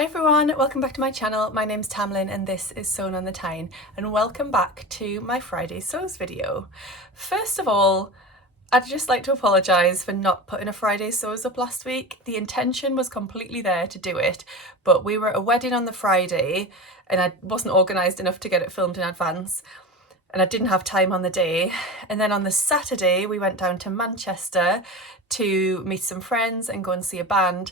Hi everyone, welcome back to my channel. My name's Tamlyn and this is Sewn on the Tyne, and welcome back to my Friday sews video. First of all, I'd just like to apologise for not putting a Friday sews up last week. The intention was completely there to do it, but we were at a wedding on the Friday and I wasn't organised enough to get it filmed in advance, and I didn't have time on the day. And then on the Saturday we went down to Manchester to meet some friends and go and see a band.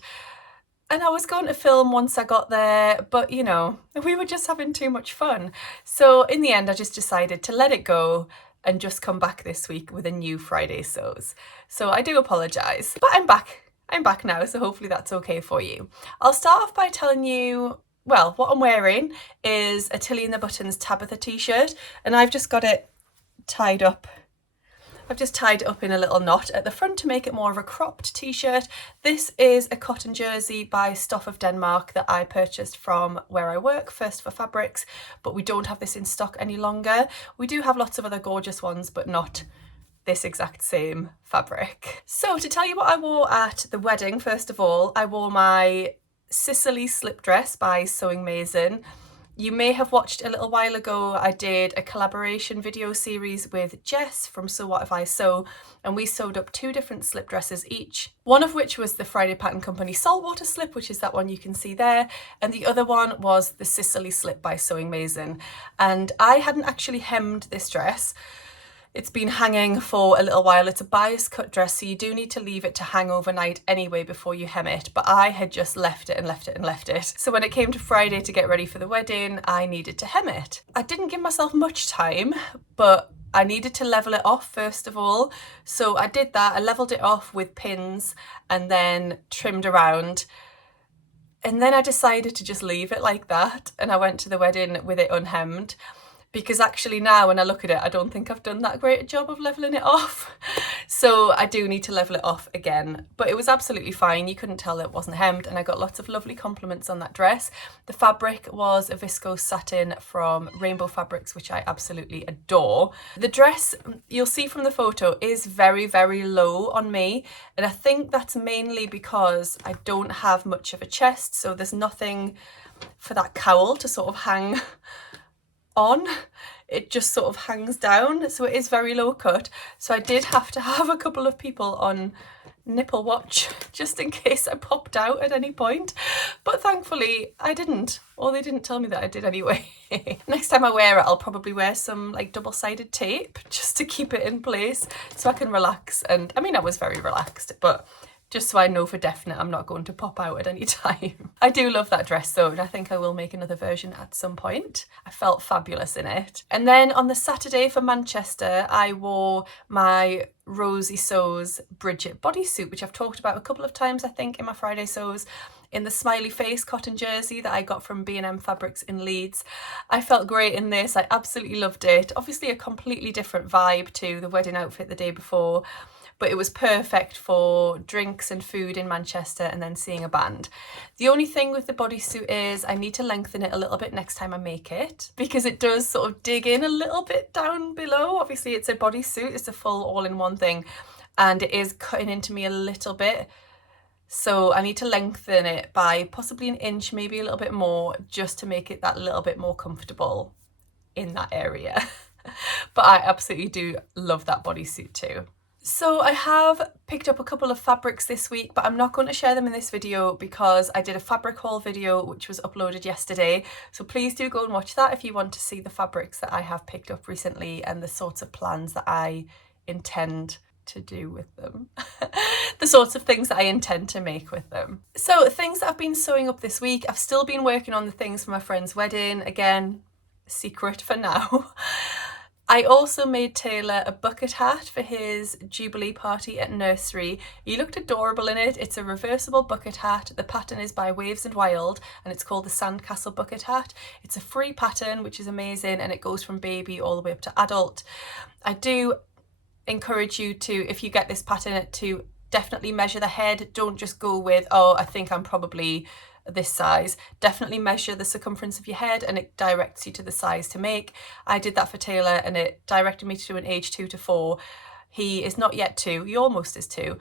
And I was going to film once I got there, but you know, we were just having too much fun. So in the end, I just decided to let it go and just come back this week with a new Friday sews. So I do apologise, but I'm back now, so hopefully that's okay for you. I'll start off by telling you, well, what I'm wearing is a Tilly and the Buttons Tabitha t-shirt, and I've just got it tied up. I've just tied it up in a little knot at the front to make it more of a cropped t-shirt. This is a cotton jersey by Stoff of Denmark that I purchased from where I work, First for Fabrics, but we don't have this in stock any longer. We do have lots of other gorgeous ones, but not this exact same fabric. So to tell you what I wore at the wedding, first of all, I wore my Sicily slip dress by Sewing Masin. You may have watched a little while ago, I did a collaboration video series with Jess from So What If I Sew, and we sewed up 2 different slip dresses each. One of which was the Friday Pattern Company saltwater slip, which is that one you can see there, and the other one was the Sicily slip by Sewing Masin. And I hadn't actually hemmed this dress. It's been hanging for a little while. It's a bias cut dress, so you do need to leave it to hang overnight anyway before you hem it, but I had just left it and left it and left it. So when it came to Friday to get ready for the wedding, I needed to hem it. I didn't give myself much time, but I needed to level it off first of all. So I did that, I leveled it off with pins and then trimmed around. And then I decided to just leave it like that, and I went to the wedding with it unhemmed. Because actually now when I look at it, I don't think I've done that great a job of levelling it off. So I do need to level it off again, but it was absolutely fine. You couldn't tell it wasn't hemmed, and I got lots of lovely compliments on that dress. The fabric was a viscose satin from Rainbow Fabrics, which I absolutely adore. The dress, you'll see from the photo, is very, very low on me, and I think that's mainly because I don't have much of a chest, so there's nothing for that cowl to sort of hang on. It just sort of hangs down, so it is very low cut. So I did have to have a couple of people on nipple watch just in case I popped out at any point, but thankfully I didn't, or they didn't tell me that I did anyway. Next time I wear it, I'll probably wear some like double-sided tape just to keep it in place so I can relax. And I mean, I was very relaxed, but just so I know for definite I'm not going to pop out at any time. I do love that dress though, and I think I will make another version at some point. I felt fabulous in it. And then on the Saturday for Manchester, I wore my Rosie Sews Bridget bodysuit, which I've talked about a couple of times I think in my Friday sews, in the smiley face cotton jersey that I got from B&M Fabrics in Leeds. I felt great in this, I absolutely loved it. Obviously a completely different vibe to the wedding outfit the day before, but it was perfect for drinks and food in Manchester and then seeing a band. The only thing with the bodysuit is I need to lengthen it a little bit next time I make it, because it does sort of dig in a little bit down below. Obviously it's a bodysuit, it's a full all-in-one thing, and it is cutting into me a little bit. So I need to lengthen it by possibly an inch, maybe a little bit more, just to make it that little bit more comfortable in that area. But I absolutely do love that bodysuit too. So I have picked up a couple of fabrics this week, but I'm not going to share them in this video because I did a fabric haul video which was uploaded yesterday. So please do go and watch that if you want to see the fabrics that I have picked up recently and the sorts of plans that I intend to do with them. The sorts of things that I intend to make with them. So things that I've been sewing up this week, I've still been working on the things for my friend's wedding. Again, secret for now. I also made Taylor a bucket hat for his Jubilee party at nursery. He looked adorable in it. It's a reversible bucket hat. The pattern is by Waves and Wild and it's called the Sandcastle bucket hat. It's a free pattern, which is amazing, and it goes from baby all the way up to adult. I do encourage you to, if you get this pattern, to definitely measure the head. Don't just go with, oh, I think I'm probably this size. Definitely measure the circumference of your head and it directs you to the size to make. I did that for Taylor and it directed me to an age 2 to 4. He is not yet 2, he almost is 2,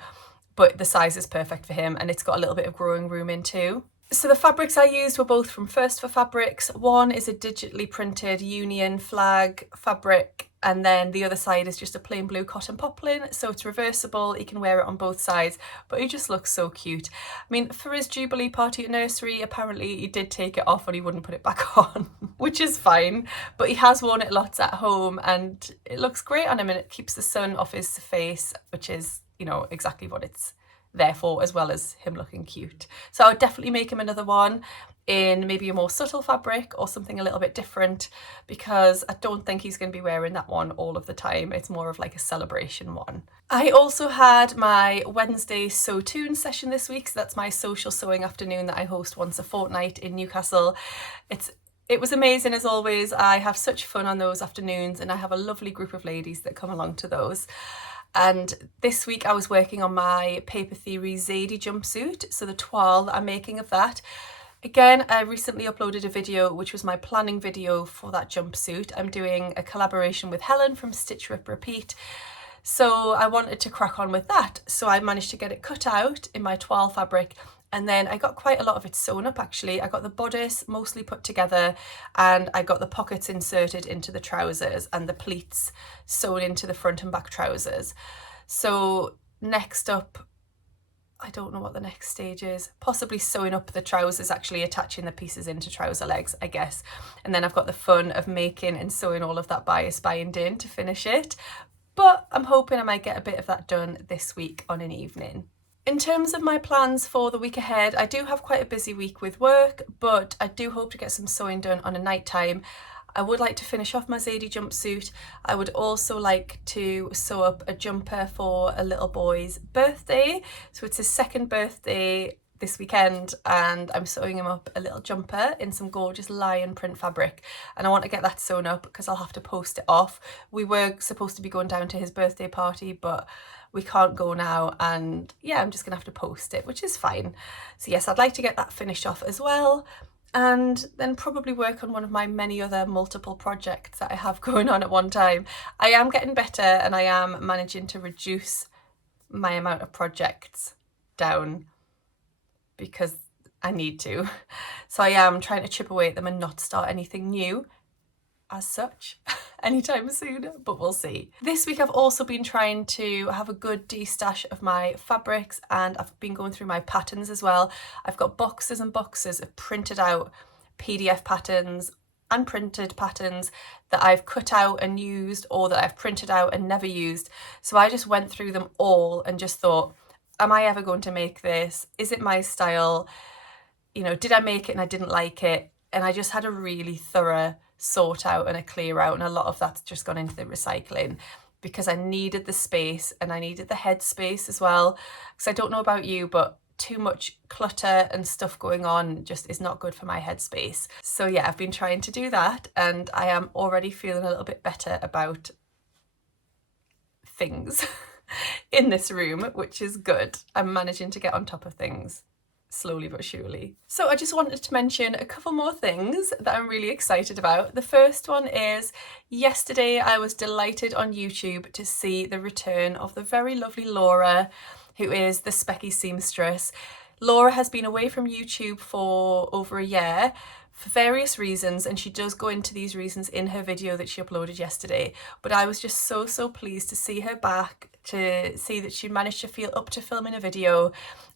but the size is perfect for him and it's got a little bit of growing room in too. So the fabrics I used were both from First for Fabrics. One is a digitally printed Union flag fabric, and then the other side is just a plain blue cotton poplin, so it's reversible, you can wear it on both sides, but he just looks so cute. I mean, for his Jubilee party at nursery, apparently he did take it off and he wouldn't put it back on, which is fine, but he has worn it lots at home and it looks great on him and it keeps the sun off his face, which is, you know, exactly what it's there for, as well as him looking cute. So I would definitely make him another one in maybe a more subtle fabric or something a little bit different, because I don't think he's going to be wearing that one all of the time. It's more of like a celebration one. I also had my Wednesday sew tune session this week, so that's my social sewing afternoon that I host once a fortnight in Newcastle. It was amazing as always. I have such fun on those afternoons and I have a lovely group of ladies that come along to those. And this week I was working on my Paper Theory Zadie jumpsuit, so the toile that I'm making of that. Again, I recently uploaded a video which was my planning video for that jumpsuit. I'm doing a collaboration with Helen from Stitch Rip Repeat, so I wanted to crack on with that. So I managed to get it cut out in my toile fabric, and then I got quite a lot of it sewn up actually. I got the bodice mostly put together and I got the pockets inserted into the trousers and the pleats sewn into the front and back trousers. So next up, I don't know what the next stage is, possibly sewing up the trousers, actually attaching the pieces into trouser legs, I guess. And then I've got the fun of making and sewing all of that bias bind in to finish it. But I'm hoping I might get a bit of that done this week on an evening. In terms of my plans for the week ahead, I do have quite a busy week with work, but I do hope to get some sewing done on a night time. I would like to finish off my Zadie jumpsuit. I would also like to sew up a jumper for a little boy's birthday. So it's his second birthday this weekend and I'm sewing him up a little jumper in some gorgeous lion print fabric, and I want to get that sewn up because I'll have to post it off. We were supposed to be going down to his birthday party, but we can't go now, and yeah, I'm just gonna have to post it, which is fine. So yes, I'd like to get that finished off as well, and then probably work on one of my many other multiple projects that I have going on at one time. I am getting better and I am managing to reduce my amount of projects down because I need to. So I am trying to chip away at them and not start anything new as such anytime soon, but we'll see. This week I've also been trying to have a good de-stash of my fabrics, and I've been going through my patterns as well. I've got boxes and boxes of printed out PDF patterns and printed patterns that I've cut out and used, or that I've printed out and never used. So I just went through them all and just thought, am I ever going to make this? Is it my style? You know, did I make it and I didn't like it? And I just had a really thorough sort out and a clear out, and a lot of that's just gone into the recycling because I needed the space and I needed the head space as well. Because I don't know about you, but too much clutter and stuff going on just is not good for my headspace. So yeah, I've been trying to do that and I am already feeling a little bit better about things in this room, which is good. I'm managing to get on top of things slowly but surely. So I just wanted to mention a couple more things that I'm really excited about. The first one is yesterday I was delighted on YouTube to see the return of the very lovely Laura, who is the Specky Seamstress. Laura has been away from YouTube for over a year for various reasons, and she does go into these reasons in her video that she uploaded yesterday, but I was just so pleased to see her back, to see that she managed to feel up to filming a video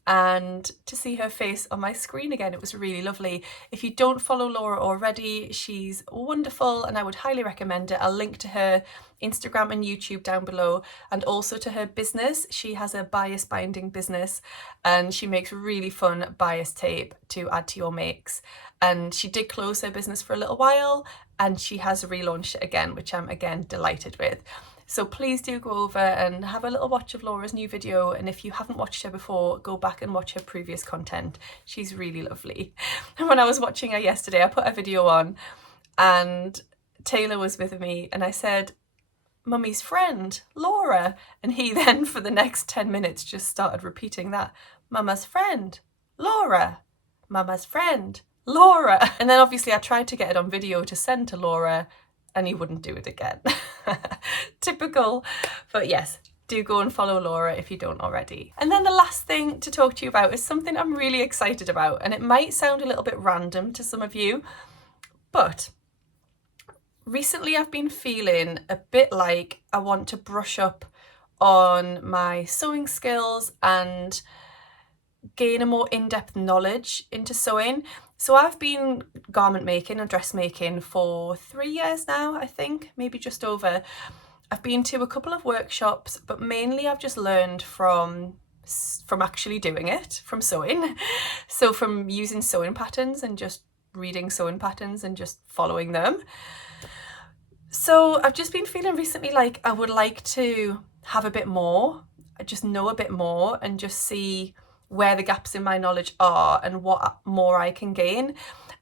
and to see her face on my screen again. It was really lovely. If you don't follow Laura already, she's wonderful and I would highly recommend it. I'll link to her Instagram and YouTube down below, and also to her business. She has a bias binding business and she makes really fun bias tape to add to your makes. And she did close her business for a little while and she has relaunched it again, which I'm again delighted with. So please do go over and have a little watch of Laura's new video, and if you haven't watched her before, go back and watch her previous content. She's really lovely. And when I was watching her yesterday, I put a video on and Taylor was with me and I said, "Mummy's friend, Laura," and he then for the next 10 minutes just started repeating that. "Mama's friend, Laura, Mama's friend, Laura." And then obviously I tried to get it on video to send to Laura and he wouldn't do it again. Typical. But yes, do go and follow Laura if you don't already. And then the last thing to talk to you about is something I'm really excited about, and it might sound a little bit random to some of you, but recently I've been feeling a bit like I want to brush up on my sewing skills and gain a more in-depth knowledge into sewing. So I've been garment making and dressmaking for 3 years now, I think, maybe just over. I've been to a couple of workshops, but mainly I've just learned from actually doing it, from sewing. So from using sewing patterns and just reading sewing patterns and just following them. So I've just been feeling recently like I would like to have a bit more, just know a bit more and just see where the gaps in my knowledge are and what more I can gain.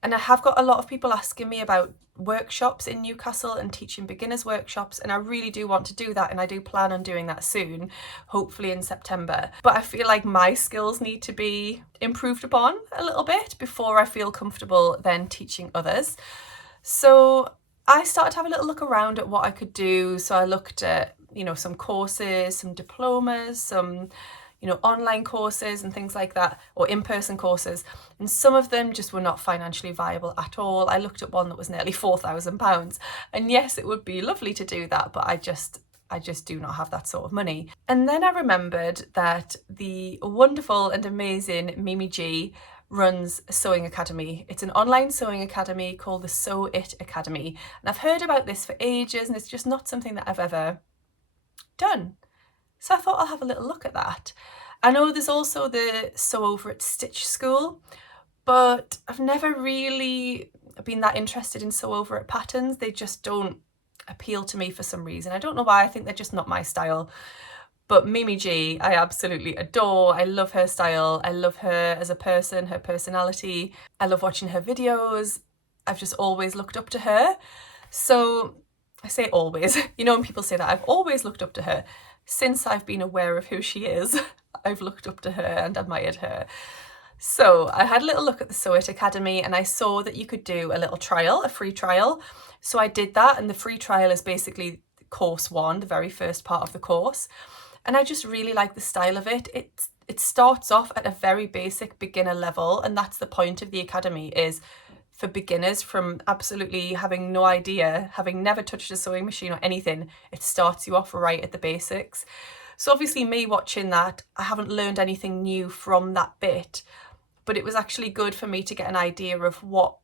And I have got a lot of people asking me about workshops in Newcastle and teaching beginners workshops, and I really do want to do that, and I do plan on doing that soon, hopefully in September. But I feel like my skills need to be improved upon a little bit before I feel comfortable then teaching others. So I started to have a little look around at what I could do. So I looked at, you know, some courses, some diplomas, some, you know, online courses and things like that, or in-person courses, and some of them just were not financially viable at all. I looked at one that was nearly £4,000, and yes, it would be lovely to do that, but I just do not have that sort of money. And then I remembered that the wonderful and amazing Mimi G runs a sewing academy. It's an online sewing academy called the Sew It Academy, and I've heard about this for ages, and it's just not something that I've ever done. So I thought I'll have a little look at that. I know there's also the Sew Over It Stitch School, but I've never really been that interested in Sew Over It patterns. They just don't appeal to me for some reason. I don't know why, I think they're just not my style. But Mimi G, I absolutely adore. I love her style. I love her as a person, her personality. I love watching her videos. I've just always looked up to her. So I say always, you know, when people say that, I've always looked up to her. Since I've been aware of who she is, I've looked up to her and admired her. So I had a little look at the Sew It Academy, and I saw that you could do a little trial, a free trial. So I did that, and the free trial is basically course 1, the very first part of the course. And I just really like the style of it. It starts off at a very basic beginner level, and that's the point of the academy, is for beginners, from absolutely having no idea, having never touched a sewing machine or anything. It starts you off right at the basics. So obviously me watching that, I haven't learned anything new from that bit, but it was actually good for me to get an idea of what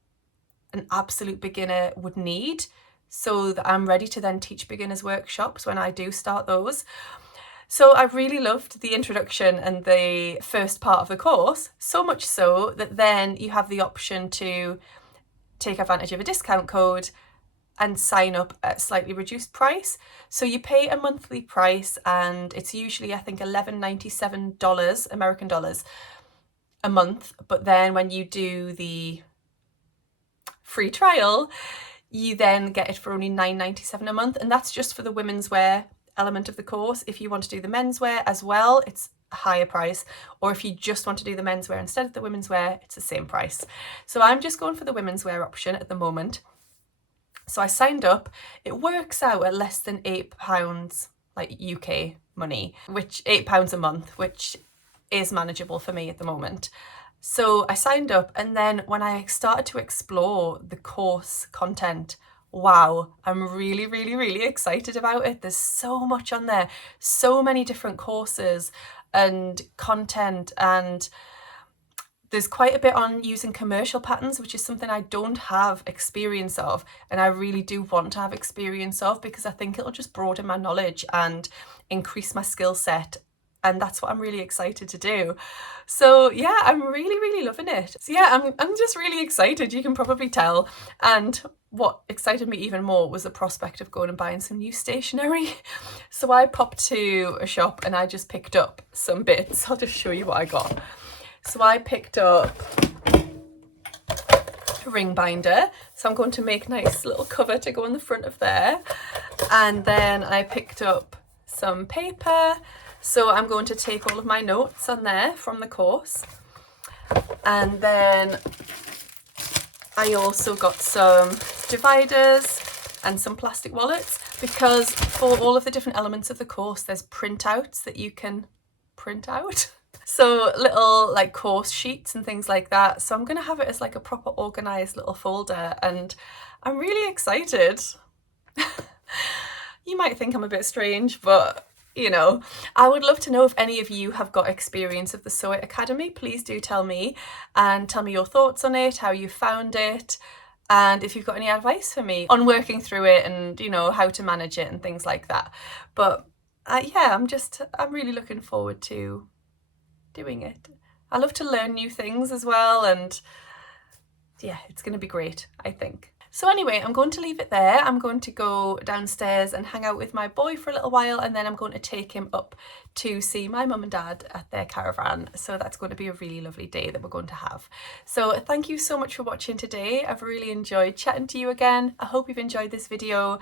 an absolute beginner would need, so that I'm ready to then teach beginners workshops when I do start those. So I really loved the introduction and the first part of the course, so much so that then you have the option to take advantage of a discount code and sign up at a slightly reduced price. So you pay a monthly price, and it's usually, I think, $11.97 American dollars a month. But then when you do the free trial, you then get it for only $9.97 a month, and that's just for the women's wear element of the course. If you want to do the menswear as well, it's a higher price, or if you just want to do the menswear instead of the women's wear, it's the same price. So I'm just going for the women's wear option at the moment. So I signed up. It works out at less than £8, like UK money, which £8 a month, which is manageable for me at the moment. So I signed up, and then when I started to explore the course content, wow, I'm really, really, really excited about it. There's so much on there, so many different courses and content, and there's quite a bit on using commercial patterns, which is something I don't have experience of, and I really do want to have experience of, because I think it'll just broaden my knowledge and increase my skill set, and that's what I'm really excited to do. So yeah, I'm really, really loving it. So yeah, I'm just really excited, you can probably tell. And what excited me even more was the prospect of going and buying some new stationery. So I popped to a shop and I just picked up some bits. I'll just show you what I got. So I picked up a ring binder. So I'm going to make a nice little cover to go on the front of there. And then I picked up some paper. So I'm going to take all of my notes on there from the course. And then I also got some dividers and some plastic wallets. because for all of the different elements of the course there's printouts that you can print out. So little like course sheets and things like that. So I'm going to have it as like a proper organised little folder, and I'm really excited. You might think I'm a bit strange, but you know, I would love to know if any of you have got experience of the Sew It Academy. Please do tell me, and tell me your thoughts on it, how you found it, and if you've got any advice for me on working through it and, you know, how to manage it and things like that. But yeah, I'm really looking forward to doing it. I love to learn new things as well, and yeah, it's going to be great, I think. So anyway, I'm going to leave it there. I'm going to go downstairs and hang out with my boy for a little while, and then I'm going to take him up to see my mum and dad at their caravan. So that's going to be a really lovely day that we're going to have. So thank you so much for watching today. I've really enjoyed chatting to you again. I hope you've enjoyed this video.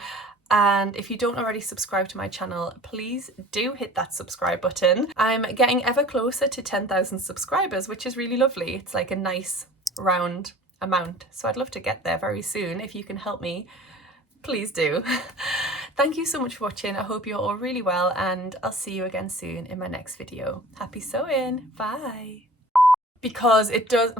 And if you don't already subscribe to my channel, please do hit that subscribe button. I'm getting ever closer to 10,000 subscribers, which is really lovely. It's like a nice round amount. So I'd love to get there very soon. If you can help me, please do. Thank you so much for watching. I hope you're all really well, and I'll see you again soon in my next video. Happy sewing. Bye. Because it does...